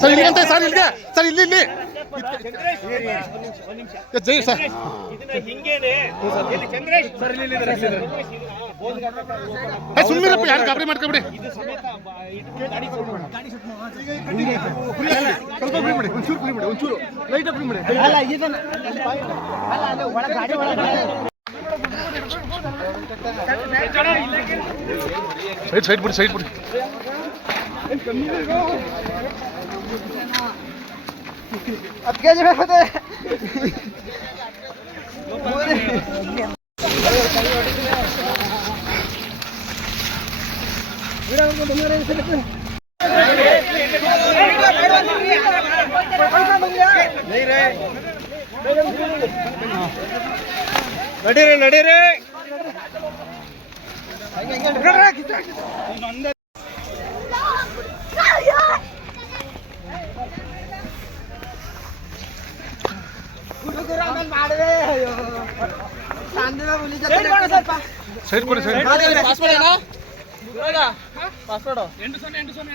Sir ಇಲ್ಲಿ ಅಂತ sir ಇಲ್ಲಿಗೆ ಸರ್ ಇಲ್ಲಿ ಇಲ್ಲಿ. ಜೈ ಸರ್. ಸುಮ್ಮನಿರಪ್ಪ ಯಾರು ಗಾಬರಿ ಮಾಡ್ಕೊಬಿಡಿ. ಸ್ವಲ್ಪ ಫ್ರೀ ಮಾಡಿ ಫ್ರೀ ಮಾಡಿ ಲೈಟ್ ಫ್ರೀ ಮಾಡಿ ಅಲ್ಲ ಅಲ್ಲ ಅಲ್ಲ ಗಾಡಿ ಸೈಡ್ ಸೈಡ್ ಬಿಡಿ ಸೈಡ್ ಬಿಡಿ ಹತ್ತು ಕೆಜಿ ಬೇಕಾಗುತ್ತೆ ನಡೀರಿ ನಡೀರಿ. ಮಾಡಿದೆ ಅಯ್ಯೋ ಸಂದಿನ ಹುಲಿ ಜೊತೆ ಸ್ವಲ್ಪ ಸೈಡ್ ಕೊಡಿ ಸೈಡ್ ಪಾಸ್ಪೋರ್ಟ್